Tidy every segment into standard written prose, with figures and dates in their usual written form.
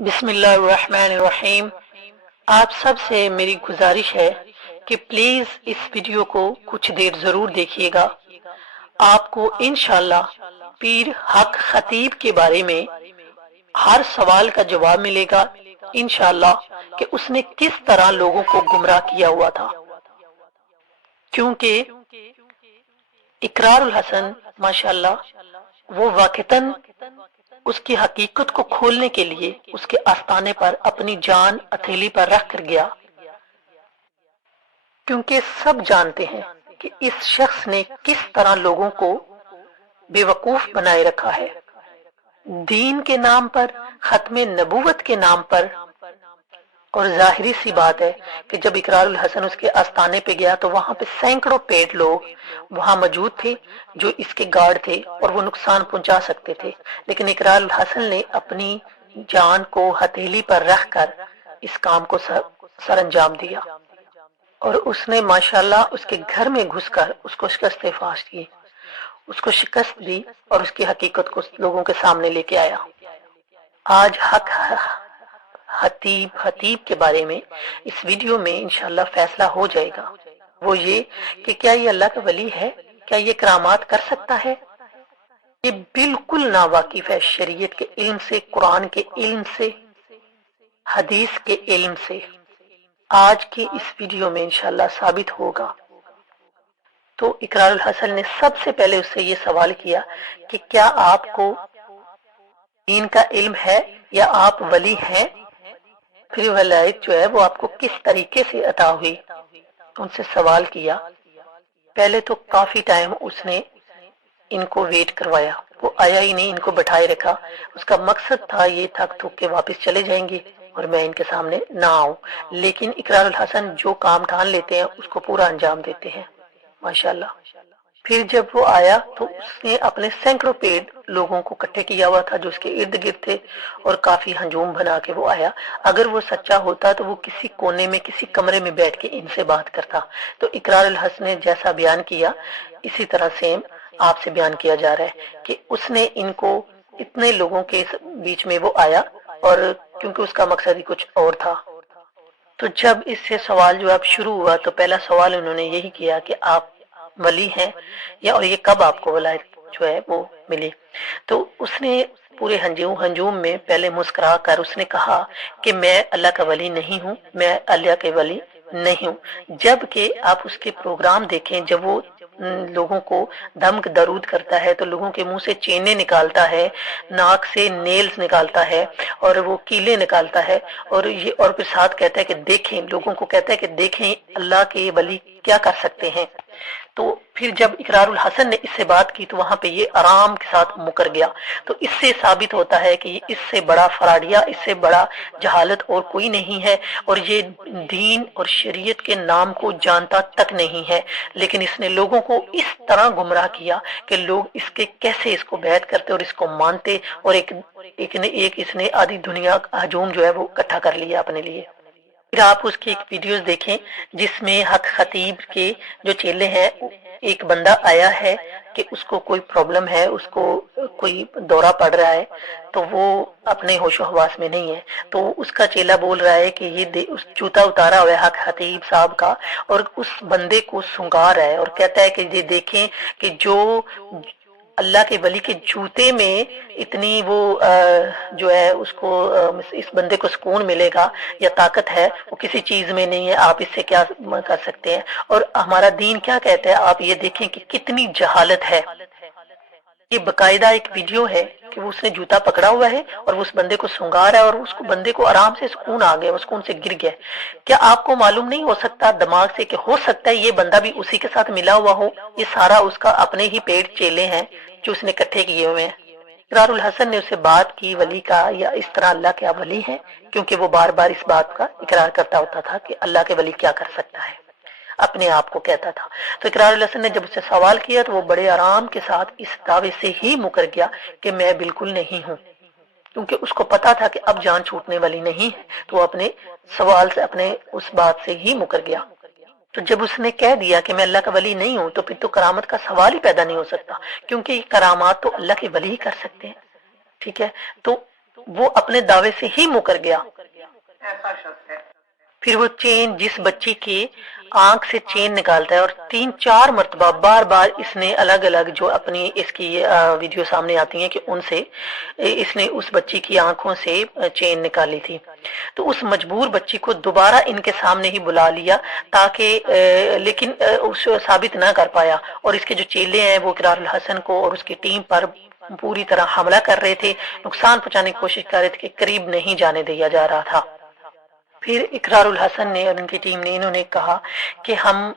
बिस्मिल्लाहिर्रहमानिर्रहीम। आप सब से मेरी गुजारिश है कि प्लीज इस वीडियो को कुछ देर जरूर देखिएगा। आपको इंशाल्लाह पीर हक खतीब के बारे में हर सवाल का जवाब मिलेगा इंशाल्लाह कि उसने किस तरह लोगों को गुमराह किया हुआ था। क्योंकि इकरारुल हसन माशाल्लाह वो वाक़तन उसकी हकीकत को खोलने के लिए उसके आस्थाने पर अपनी जान हथेली पर रख कर गया, क्योंकि सब जानते हैं कि इस शख्स ने किस तरह लोगों को बेवकूफ बनाए रखा है। दीन के नाम पर, खत्मे नबूवत के नाम पर। और जाहिरी सी बात है कि जब इकरारुल हसन उसके आस्थाने पे गया तो वहां पे सैकड़ों पेड़ लोग वहां मौजूद थे जो इसके गार्ड थे और वो नुकसान पहुंचा सकते थे, लेकिन इकरारुल हसन ने अपनी जान को हथेली पर रखकर इस काम को सर अंजाम दिया। और उसने माशाल्लाह उसके घर में घुसकर उसको शिकस्त फाश की, उसको शिकस्त दी और उसकी हकीकत को लोगों के सामने लेके आया। आज हतीब के बारे में इस वीडियो में इंशाल्लाह फैसला हो जाएगा। वो ये कि क्या ये अल्लाह का वली है, क्या ये करामात कर सकता है। ये बिल्कुल नावाकिफ है शरीयत के इल्म से, कुरान के इल्म से, हदीस के इल्म से। आज की इस वीडियो में इंशाल्लाह साबित होगा। तो इकरारुल हसन ने सबसे पहले उससे ये सवाल किया कि क्या आपको दीन का इल्म है या आप वली हैं, फिर वलायत जो है वो आपको किस तरीके से अता हुई। उनसे सवाल किया। पहले तो काफी टाइम उसने इनको वेट करवाया, वो आया ही नहीं, इनको बैठाए रखा। उसका मकसद था ये थक थक के वापस चले जाएंगे और मैं इनके सामने ना आऊं, लेकिन इकरारुल हसन जो काम ठान लेते हैं उसको पूरा अंजाम देते हैं माशाल्लाह। फिर जब वो आया तो उसने अपने सैकड़ों पेड़ लोगों को इकट्ठे किया हुआ था जो उसके इर्द गिर्द थे और काफी हजूम बना के वो आया। अगर वो सच्चा होता तो वो किसी कोने में, किसी कमरे में बैठ के इनसे बात करता। तो इकरारुल हसन ने जैसा बयान किया इसी तरह सेम आपसे बयान किया जा रहा है कि उसने इनको इतने लोगों के बीच में वो आया और क्योंकि उसका मकसद ही कुछ और था। तो जब इससे सवाल जवाब शुरू हुआ तो पहला सवाल उन्होंने यही किया कि आप वली हैं या, और ये कब आपको वलायत जो है वो मिली। तो उसने पूरे हंजूम में पहले मुस्कुरा कर उसने कहा कि मैं अल्लाह का वली नहीं हूँ, मैं अल्लाह के वली नहीं हूँ। जबकि आप उसके प्रोग्राम देखें, जब वो लोगों को धमक दरूद करता है तो लोगों के मुंह से चेने निकालता है, नाक से नेल्स निकालता है और वो कीले निकालता है और ये, और फिर साथ कहता है कि देखें, लोगों को कहता है कि देखें अल्लाह के वली क्या कर सकते हैं। तो फिर जब इकरारुल हसन ने इससे बात की तो वहां पे ये आराम के साथ मुकर गया। तो इससे साबित होता है कि इससे बड़ा फराडिया, इससे बड़ा जहालत और कोई नहीं है और ये दीन और शरीयत के नाम को जानता तक नहीं है, लेकिन इसने लोगों को इस तरह गुमराह किया कि लोग इसके कैसे इसको बैत करते और इसको मानते और एक इसने आधी दुनिया हजूम जो है वो इकट्ठा कर लिया अपने लिए। फिर आप उसकी एक वीडियोस देखें जिसमें हक खतीब के जो चेले हैं, एक बंदा आया है कि उसको कोई प्रॉब्लम है, उसको कोई दौरा पड़ रहा है तो वो अपने होशो हवास में नहीं है। तो उसका चेला बोल रहा है कि ये उस जूता उतारा हुआ है हक खतीब साहब का और उस बंदे को सुंगा रहा है और कहता है कि ये देखें कि जो अल्लाह के वली के जूते में इतनी वो जो है उसको इस बंदे को सुकून मिलेगा या ताकत है, वो किसी चीज में नहीं है। आप इससे क्या कर सकते हैं और हमारा दीन क्या कहता है, आप ये देखें कि कितनी जहालत है। ये बकायदा एक वीडियो है कि वो उसने जूता पकड़ा हुआ है और वो उस बंदे को सुंगा रहा है और उसको बंदे को आराम से सुकून आ गया, सुकून से गिर गया। क्या आपको मालूम नहीं हो सकता दिमाग से कि हो सकता है ये बंदा भी उसी के साथ मिला हुआ हो, ये सारा उसका अपने ही पेट चेले हैं जो उसने इकट्ठे किए हुए हैं। इकरारुल हसन ने उससे बात की वली का या इस तरह अल्लाह के वली है, क्योंकि वो बार बार इस बात का इकरार करता होता था कि अल्लाह के वली क्या कर सकता है, अपने आप को कहता था। तो इकरारुल हसन ने जब उससे सवाल किया तो वो बड़े आराम के साथ इस दावे से ही मुकर गया कि मैं बिल्कुल नहीं हूं, क्योंकि उसको पता था कि अब जान छूटने वाली नहीं है। तो वो अपने सवाल से, अपने उस बात से ही मुकर गया। तो जब उसने कह दिया कि मैं अल्लाह का वली नहीं हूं तो फिर तो करामत का सवाल ही पैदा नहीं हो सकता, क्योंकि करामात तो अल्लाह के वली ही कर सकते हैं। ठीक है, तो वो अपने दावे से ही मुकर गया। ऐसा शख्स है। फिर वो चेन, जिस बच्ची की आंख से चेन निकालता है, और 3-4 मरतबा बार बार इसने अलग अलग जो अपनी इसकी वीडियो सामने आती हैं कि उनसे इसने उस बच्ची की आंखों से चेन निकाली थी। तो उस मजबूर बच्ची को दोबारा इनके सामने ही बुला लिया ताकि लेकिन उस साबित ना कर पाया, और इसके जो चेले हैं वो इकरारुल हसन को और उसकी टीम पर पूरी तरह हमला कर रहे थे, नुकसान पहुंचाने की कोशिश कर रहे थे कि करीब नहीं जाने दिया जा रहा था। फिर इकरारुल हसन ने और उनकी टीम ने इन्होंने कहा कि हम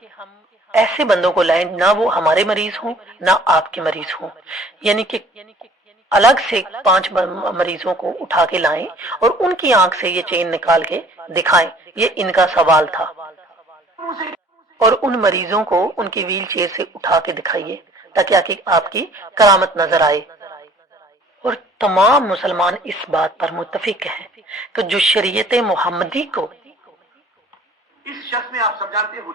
ऐसे बंदों को लाएं, ना वो हमारे मरीज हों ना आपके मरीज हों, यानी कि अलग से 5 मरीजों को उठा के लाएं और उनकी आंख से ये चेन निकाल के दिखाएं। ये इनका सवाल था। और उन मरीजों को उनकी व्हील चेयर से उठा के दिखाइए ताकि आपकी करामत नजर आए। और तमाम मुसलमान इस बात पर मुत्तफिक हैं कि जो शरीयत मोहम्मदी को, इस शख्स में आप सब जानते हो,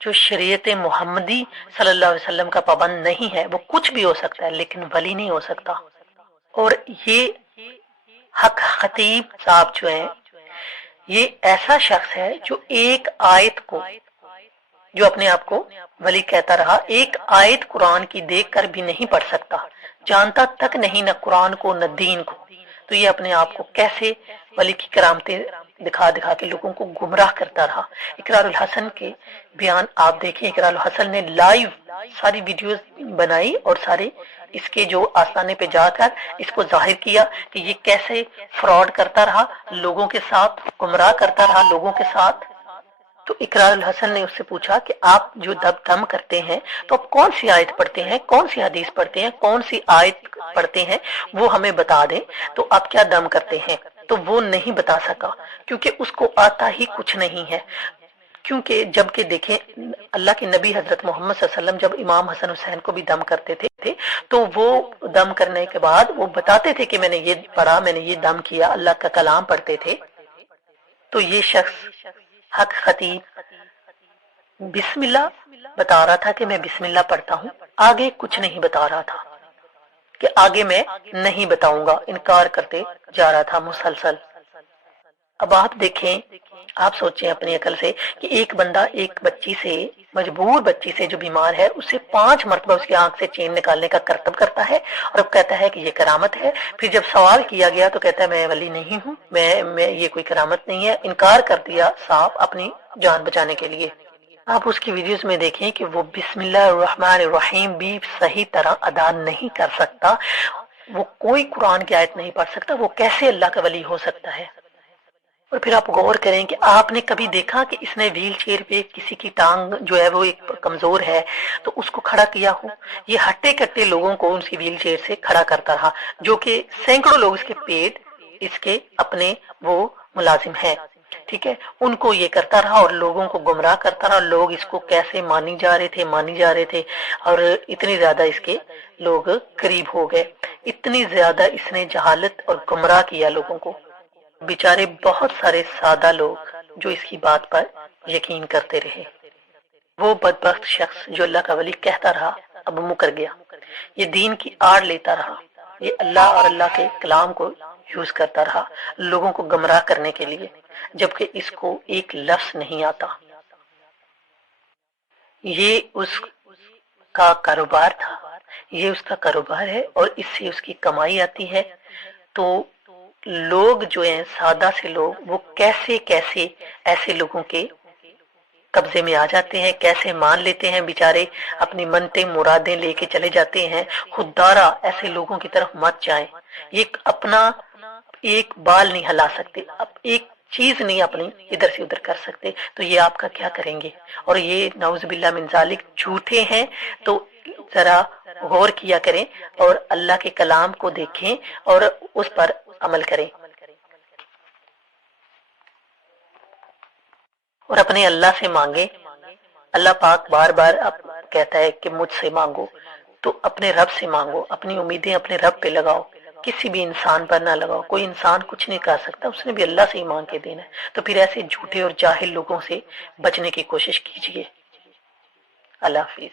जो शरीयत मोहम्मदी सल्लल्लाहु अलैहि वसल्लम का पाबंद नहीं है, वो कुछ भी हो सकता है लेकिन वली नहीं हो सकता। और ये हक खतीब साहब जो है, ये ऐसा शख्स है जो एक आयत को, जो अपने आप को वली कहता रहा, एक आयत कुरान की देखकर भी नहीं पढ़ सकता, जानता तक नहीं न कुरान को न दीन को। तो ये अपने आप को कैसे वली की करामतें दिखा दिखा के लोगों को गुमराह करता रहा। इकरारुल हसन के बयान आप देखिए, इकरारुल हसन ने लाइव सारी वीडियोस बनाई और सारे इसके जो आस्थाने पे जाकर इसको जाहिर किया कि ये कैसे फ्रॉड करता रहा, लोगों के साथ गुमराह करता रहा लोगों के साथ। तो इकरारुल हसन ने उससे पूछा कि आप जो दम करते हैं तो आप कौन सी आयत पढ़ते हैं, कौन सी हदीस पढ़ते हैं, कौन सी आयत पढ़ते हैं, वो हमें बता दें तो आप क्या दम करते हैं। तो वो नहीं बता सका क्योंकि उसको आता ही कुछ नहीं है। क्योंकि जबकि देखें अल्लाह के नबी हजरत मोहम्मद सल्लल्लाहु अलैहि वसल्लम जब इमाम हसन हुसैन को भी दम करते थे तो वो दम करने के बाद वो बताते थे कि मैंने ये पढ़ा, मैंने ये दम किया, अल्लाह का कलाम पढ़ते थे। तो ये शख्स हक खतीब बिस्मिल्लाह बता रहा था कि मैं बिस्मिल्लाह पढ़ता हूँ, आगे कुछ नहीं बता रहा था कि आगे मैं नहीं बताऊंगा, इनकार करते जा रहा था मुसलसल। अब आप देखें, आप सोचें अपनी अकल से कि एक बंदा एक बच्ची से, मजबूर बच्ची से जो बीमार है, उससे 5 मरतबा उसकी आंख से चेन निकालने का करतब करता है और अब कहता है कि ये करामत है। फिर जब सवाल किया गया तो कहता है मैं वली नहीं हूँ, मैं ये कोई करामत नहीं है, इनकार कर दिया साफ अपनी जान बचाने के लिए। आप उसकी वीडियोस में देखें कि वो बिस्मिल्लाहिर्रहमानिर्रहीम भी सही तरह अदा नहीं कर सकता, वो कोई कुरान की आयत नहीं पढ़ सकता, वो कैसे अल्लाह का वली हो सकता है। और फिर आप गौर करें कि आपने कभी देखा कि इसने व्हील चेयर पे किसी की टांग जो है वो एक कमजोर है तो उसको खड़ा किया हो। ये हट्टे कट्टे लोगों को उसकी व्हील चेयर से खड़ा करता रहा, जो कि सैकड़ों लोग इसके पेट इसके अपने वो मुलाजिम हैं, ठीक है, उनको ये करता रहा और लोगों को गुमराह करता रहा। लोग इसको कैसे मानी जा रहे थे और इतनी ज्यादा इसके लोग करीब हो गए, इतनी ज्यादा इसने जहालत और गुमराह किया लोगों को। बेचारे बहुत सारे सादा लोग जो इसकी बात पर यकीन करते रहे। वो बदबख्त शख्स जो अल्लाह का वली कहता रहा अब मुकर गया, ये दीन की आड़ लेता रहा, ये अल्लाह और अल्लाह के कलाम को यूज करता रहा लोगों को गुमराह करने के लिए, जबकि इसको एक लफ्ज नहीं आता। ये उसका कारोबार था, ये उसका कारोबार है और इससे उसकी कमाई आती है। तो लोग जो हैं सादा से लोग, वो कैसे कैसे ऐसे लोगों के कब्जे में आ जाते हैं, कैसे मान लेते हैं, बेचारे अपनी मनते मुरादें लेके चले जाते हैं। खुदारा ऐसे लोगों की तरफ मत जाएं, ये अपना एक बाल नहीं हिला सकते, अब एक चीज नहीं अपनी इधर से उधर कर सकते, तो ये आपका क्या करेंगे। और ये नाउज़ुबिल्लाह मिन ज़ालिक झूठे हैं, तो जरा गौर किया करें और अल्लाह के कलाम को देखें और उस पर अमल करें और अपने अल्लाह से मांगे। अल्लाह पाक बार बार अब कहता है कि मुझसे मांगो, तो अपने रब से मांगो, अपनी उम्मीदें अपने रब पे लगाओ, किसी भी इंसान पर ना लगाओ। कोई इंसान कुछ नहीं कर सकता, उसने भी अल्लाह से ही मांग के देना है। तो फिर ऐसे झूठे और जाहिल लोगों से बचने की कोशिश कीजिए। अल्लाह हाफिज।